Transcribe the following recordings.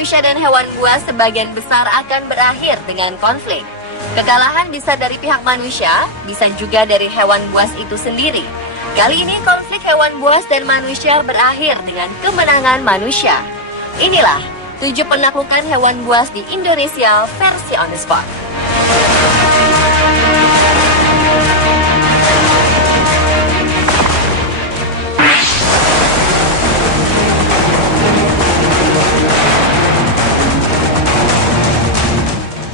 manusia dan hewan buas sebagian besar akan berakhir dengan konflik. Kekalahan bisa dari pihak manusia, bisa juga dari hewan buas itu sendiri. Kali ini konflik hewan buas dan manusia berakhir dengan kemenangan manusia. Inilah 7 penaklukan hewan buas di Indonesia versi on the spot.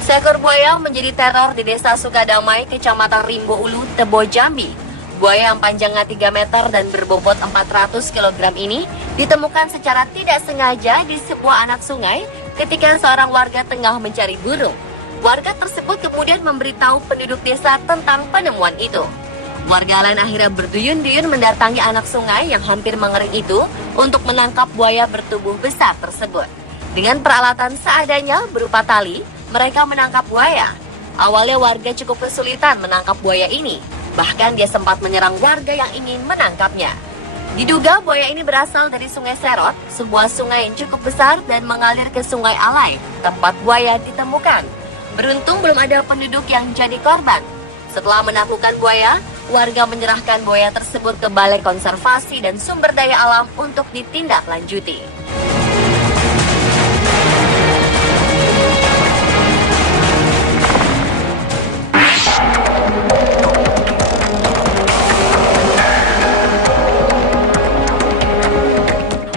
Seekor buaya menjadi teror di Desa Sukadamai, Kecamatan Rimbo Ulu, Tebo, Jambi. Buaya yang panjangnya 3 meter dan berbobot 400 kg ini ditemukan secara tidak sengaja di sebuah anak sungai ketika seorang warga tengah mencari burung. Warga tersebut kemudian memberitahu penduduk desa tentang penemuan itu. Warga lain akhirnya berduyun-duyun mendatangi anak sungai yang hampir mengering itu untuk menangkap buaya bertubuh besar tersebut. Dengan peralatan seadanya berupa tali, mereka menangkap buaya. Awalnya warga cukup kesulitan menangkap buaya ini. Bahkan dia sempat menyerang warga yang ingin menangkapnya. Diduga buaya ini berasal dari Sungai Serot, sebuah sungai yang cukup besar dan mengalir ke Sungai Alai, tempat buaya ditemukan. Beruntung belum ada penduduk yang jadi korban. Setelah menaklukkan buaya, warga menyerahkan buaya tersebut ke Balai Konservasi dan Sumber Daya Alam untuk ditindaklanjuti.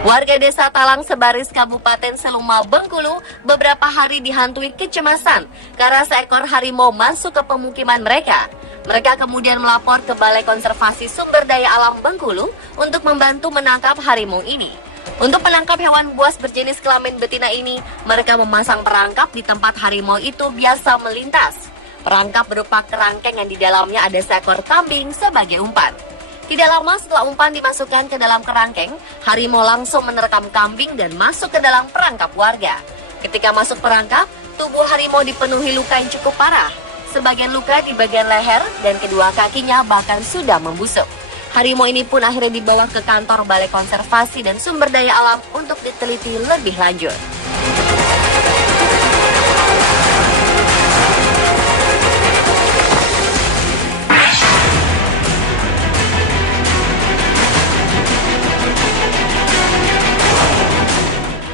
Warga Desa Talang Sebaris, Kabupaten Seluma, Bengkulu beberapa hari dihantui kecemasan karena seekor harimau masuk ke pemukiman mereka. Mereka kemudian melapor ke Balai Konservasi Sumber Daya Alam Bengkulu untuk membantu menangkap harimau ini. Untuk menangkap hewan buas berjenis kelamin betina ini, mereka memasang perangkap di tempat harimau itu biasa melintas. Perangkap berupa kerangkeng yang di dalamnya ada seekor kambing sebagai umpan. Tidak lama setelah umpan dimasukkan ke dalam kerangkeng, harimau langsung menerkam kambing dan masuk ke dalam perangkap warga. Ketika masuk perangkap, tubuh harimau dipenuhi luka yang cukup parah. Sebagian luka di bagian leher dan kedua kakinya bahkan sudah membusuk. Harimau ini pun akhirnya dibawa ke kantor Balai Konservasi dan Sumber Daya Alam untuk diteliti lebih lanjut.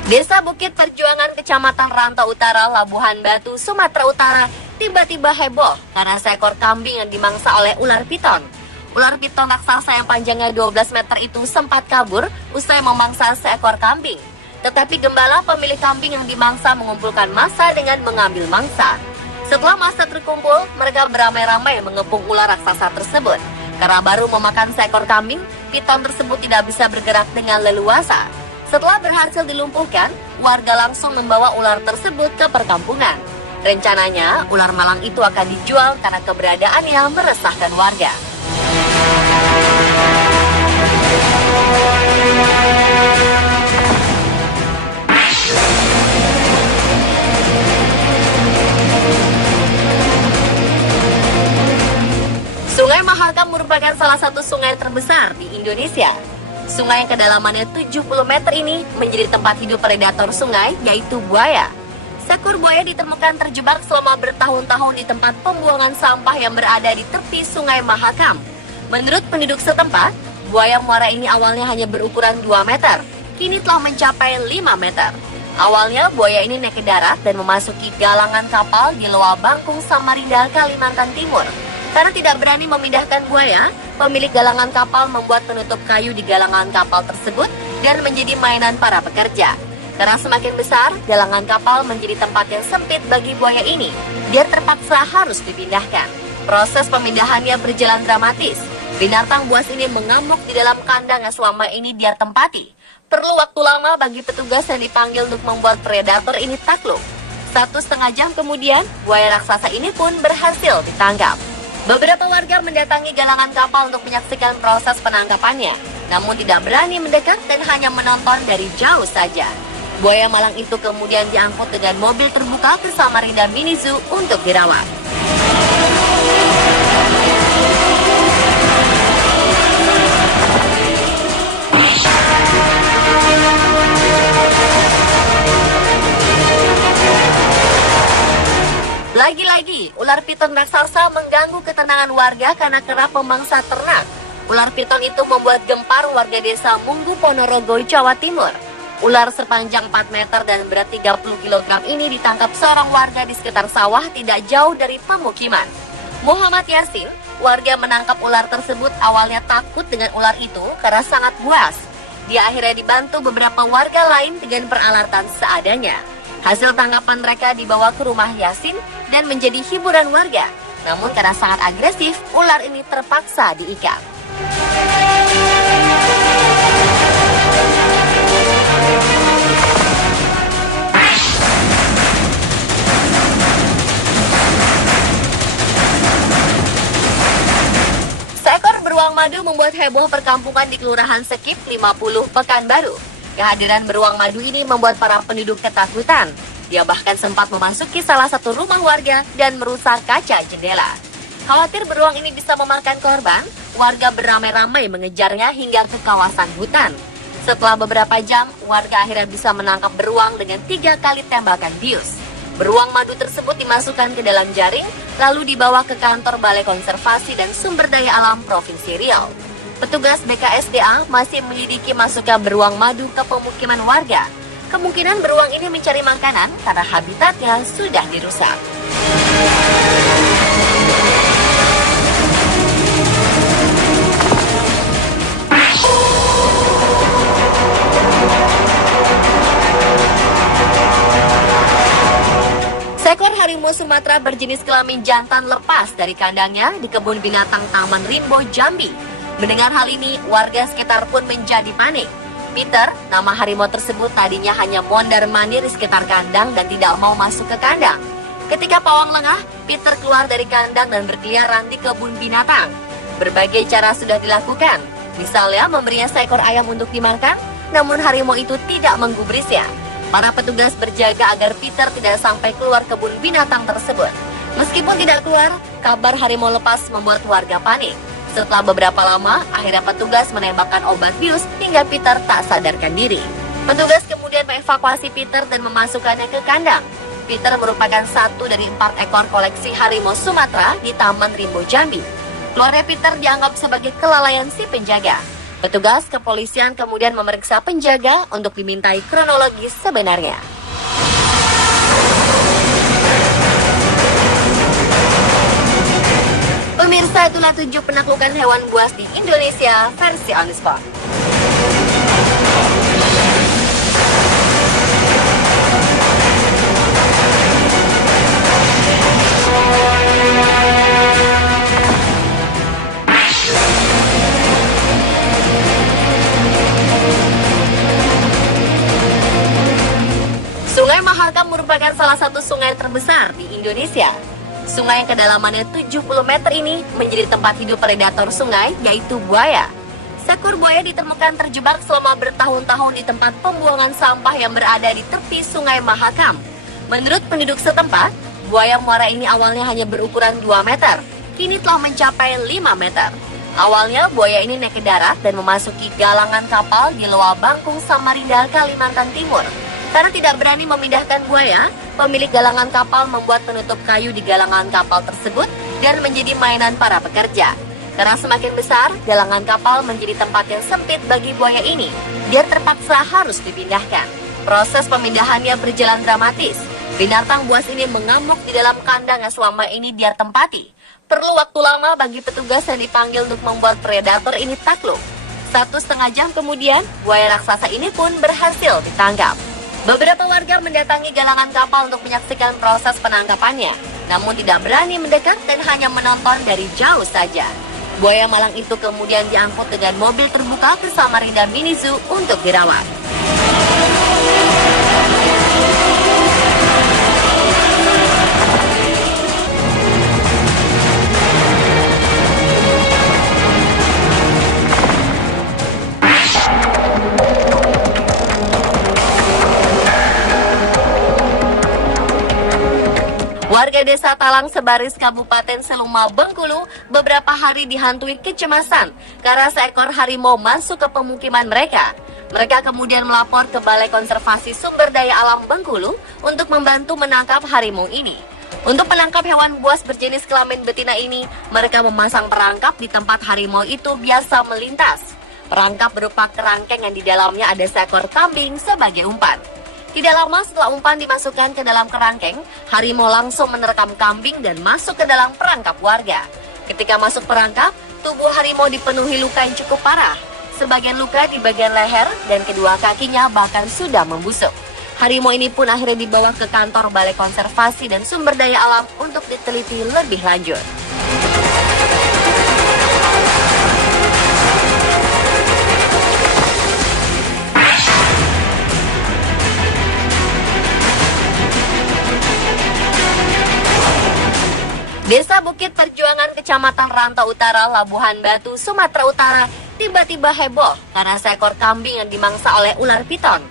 Desa Bukit Perjuangan, Kecamatan Rantau Utara, Labuhan Batu, Sumatera Utara, tiba-tiba heboh karena seekor kambing yang dimangsa oleh ular piton. Ular piton raksasa yang panjangnya 12 meter itu sempat kabur usai memangsa seekor kambing. Tetapi gembala pemilik kambing yang dimangsa mengumpulkan massa dengan mengambil mangsa. Setelah massa terkumpul, mereka beramai-ramai mengepung ular raksasa tersebut. Karena baru memakan seekor kambing, piton tersebut tidak bisa bergerak dengan leluasa. Setelah berhasil dilumpuhkan, warga langsung membawa ular tersebut ke perkampungan. Rencananya, ular malang itu akan dijual karena keberadaannya meresahkan warga. Sungai Mahakam merupakan salah satu sungai terbesar di Indonesia. Sungai yang kedalamannya 70 meter ini menjadi tempat hidup predator sungai, yaitu buaya. Seekor buaya ditemukan terjebak selama bertahun-tahun di tempat pembuangan sampah yang berada di tepi Sungai Mahakam. Menurut penduduk setempat, buaya muara ini awalnya hanya berukuran 2 meter, kini telah mencapai 5 meter. Awalnya buaya ini naik ke darat dan memasuki galangan kapal di Loa Bangkung, Samarinda, Kalimantan Timur. Karena tidak berani memindahkan buaya, pemilik galangan kapal membuat penutup kayu di galangan kapal tersebut dan menjadi mainan para pekerja. Karena semakin besar, galangan kapal menjadi tempat yang sempit bagi buaya ini. Dia terpaksa harus dipindahkan. Proses pemindahannya berjalan dramatis. Binatang buas ini mengamuk di dalam kandang yang selama ini dia tempati. Perlu waktu lama bagi petugas yang dipanggil untuk membuat predator ini takluk. 1,5 jam kemudian, buaya raksasa ini pun berhasil ditangkap. Beberapa warga mendatangi galangan kapal untuk menyaksikan proses penangkapannya, namun tidak berani mendekat dan hanya menonton dari jauh saja. Buaya malang itu kemudian diangkut dengan mobil terbuka ke Samarinda Mini Zoo untuk dirawat. lagi, ular piton raksasa mengganggu ketenangan warga karena kerap memangsa ternak. Ular piton itu membuat gempar warga desa Munggu, Ponorogo, Jawa Timur. Ular sepanjang 4 meter dan berat 30 kg ini ditangkap seorang warga di sekitar sawah tidak jauh dari pemukiman. Muhammad Yasin, warga menangkap ular tersebut, awalnya takut dengan ular itu karena sangat buas. Dia akhirnya dibantu beberapa warga lain dengan peralatan seadanya. Hasil tangkapan mereka dibawa ke rumah Yasin dan menjadi hiburan warga. Namun karena sangat agresif, ular ini terpaksa diikat. Seekor beruang madu membuat heboh perkampungan di Kelurahan Sekip 50, Pekanbaru. Kehadiran beruang madu ini membuat para penduduk ketakutan. Dia bahkan sempat memasuki salah satu rumah warga dan merusak kaca jendela. Khawatir beruang ini bisa memakan korban, warga beramai-ramai mengejarnya hingga ke kawasan hutan. Setelah beberapa jam, warga akhirnya bisa menangkap beruang dengan 3 kali tembakan bius. Beruang madu tersebut dimasukkan ke dalam jaring, lalu dibawa ke kantor Balai Konservasi dan Sumber Daya Alam Provinsi Riau. Petugas BKSDA masih menyelidiki masuknya beruang madu ke pemukiman warga. Kemungkinan beruang ini mencari makanan karena habitatnya sudah dirusak. Seekor harimau Sumatera berjenis kelamin jantan lepas dari kandangnya di kebun binatang Taman Rimbo, Jambi. Mendengar hal ini, warga sekitar pun menjadi panik. Peter, nama harimau tersebut tadinya hanya mondar-mandir di sekitar kandang dan tidak mau masuk ke kandang. Ketika pawang lengah, Peter keluar dari kandang dan berkeliaran di kebun binatang. Berbagai cara sudah dilakukan, misalnya memberinya seekor ayam untuk dimakan, namun harimau itu tidak menggubrisnya. Para petugas berjaga agar Peter tidak sampai keluar kebun binatang tersebut. Meskipun tidak keluar, kabar harimau lepas membuat warga panik. Setelah beberapa lama, akhirnya petugas menembakkan obat bius hingga Peter tak sadarkan diri. Petugas kemudian mengevakuasi Peter dan memasukkannya ke kandang. Peter merupakan satu dari 4 ekor koleksi harimau Sumatera di Taman Rimbo, Jambi. Keluarnya Peter dianggap sebagai kelalaian si penjaga. Petugas kepolisian kemudian memeriksa penjaga untuk dimintai kronologis sebenarnya. Pemirsa, itulah 7 penaklukan hewan buas di Indonesia versi On The Spot. Sungai Mahakam merupakan salah satu sungai terbesar di Indonesia. Sungai yang kedalamannya 70 meter ini menjadi tempat hidup predator sungai, yaitu buaya. Seekor buaya ditemukan terjebak selama bertahun-tahun di tempat pembuangan sampah yang berada di tepi Sungai Mahakam. Menurut penduduk setempat, buaya muara ini awalnya hanya berukuran 2 meter, kini telah mencapai 5 meter. Awalnya buaya ini naik ke darat dan memasuki galangan kapal di Loa Bangkung, Samarinda, Kalimantan Timur. Karena tidak berani memindahkan buaya, pemilik galangan kapal membuat penutup kayu di galangan kapal tersebut dan menjadi mainan para pekerja. Karena semakin besar, galangan kapal menjadi tempat yang sempit bagi buaya ini. Dia terpaksa harus dipindahkan. Proses pemindahannya berjalan dramatis. Binatang buas ini mengamuk di dalam kandang yang selama ini dia tempati. Perlu waktu lama bagi petugas yang dipanggil untuk membuat predator ini takluk. 1,5 jam kemudian, buaya raksasa ini pun berhasil ditangkap. Beberapa warga mendatangi galangan kapal untuk menyaksikan proses penangkapannya, namun tidak berani mendekat dan hanya menonton dari jauh saja. Buaya malang itu kemudian diangkut dengan mobil terbuka ke Samarinda Mini Zoo untuk dirawat. Warga desa Talang Sebaris, Kabupaten Seluma, Bengkulu, beberapa hari dihantui kecemasan karena seekor harimau masuk ke pemukiman mereka. Mereka kemudian melapor ke Balai Konservasi Sumber Daya Alam Bengkulu untuk membantu menangkap harimau ini. Untuk menangkap hewan buas berjenis kelamin betina ini, mereka memasang perangkap di tempat harimau itu biasa melintas. Perangkap berupa kerangkeng yang di dalamnya ada seekor kambing sebagai umpan. Tidak lama setelah umpan dimasukkan ke dalam kerangkeng, harimau langsung menerkam kambing dan masuk ke dalam perangkap warga. Ketika masuk perangkap, tubuh harimau dipenuhi luka yang cukup parah. Sebagian luka di bagian leher dan kedua kakinya bahkan sudah membusuk. Harimau ini pun akhirnya dibawa ke kantor Balai Konservasi dan Sumber Daya Alam untuk diteliti lebih lanjut. Desa Bukit Perjuangan, Kecamatan Rantau Utara, Labuhan Batu, Sumatera Utara, tiba-tiba heboh karena seekor kambing yang dimangsa oleh ular piton.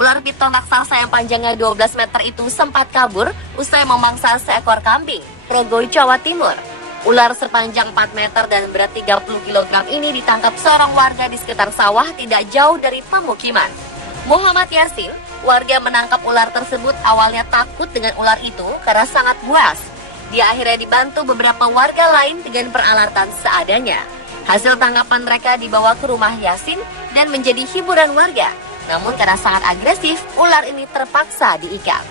Ular piton raksasa yang panjangnya 12 meter itu sempat kabur usai memangsa seekor kambing. Progo, Jawa Timur. Ular sepanjang 4 meter dan berat 30 kg ini ditangkap seorang warga di sekitar sawah tidak jauh dari pemukiman. Muhammad Yasin, warga menangkap ular tersebut, awalnya takut dengan ular itu karena sangat buas. Dia akhirnya dibantu beberapa warga lain dengan peralatan seadanya. Hasil tangkapan mereka dibawa ke rumah Yasin dan menjadi hiburan warga. Namun karena sangat agresif, ular ini terpaksa diikat.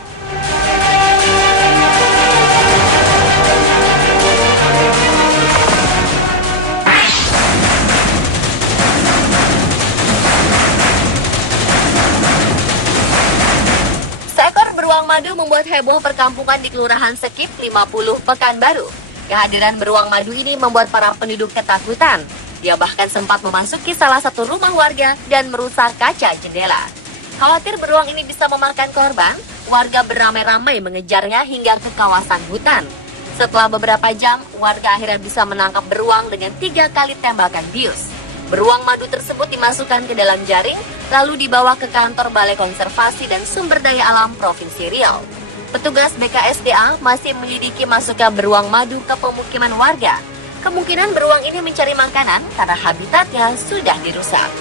Seekor beruang madu membuat heboh perkampungan di Kelurahan Sekip 50, Pekanbaru. Kehadiran beruang madu ini membuat para penduduk ketakutan. Dia bahkan sempat memasuki salah satu rumah warga dan merusak kaca jendela. Khawatir beruang ini bisa memakan korban, warga beramai-ramai mengejarnya hingga ke kawasan hutan. Setelah beberapa jam, warga akhirnya bisa menangkap beruang dengan 3 kali tembakan bius. Beruang madu tersebut dimasukkan ke dalam jaring, lalu dibawa ke kantor Balai Konservasi dan Sumber Daya Alam Provinsi Riau. Petugas BKSDA masih menyelidiki masuknya beruang madu ke pemukiman warga. Kemungkinan beruang ini mencari makanan karena habitatnya sudah dirusak.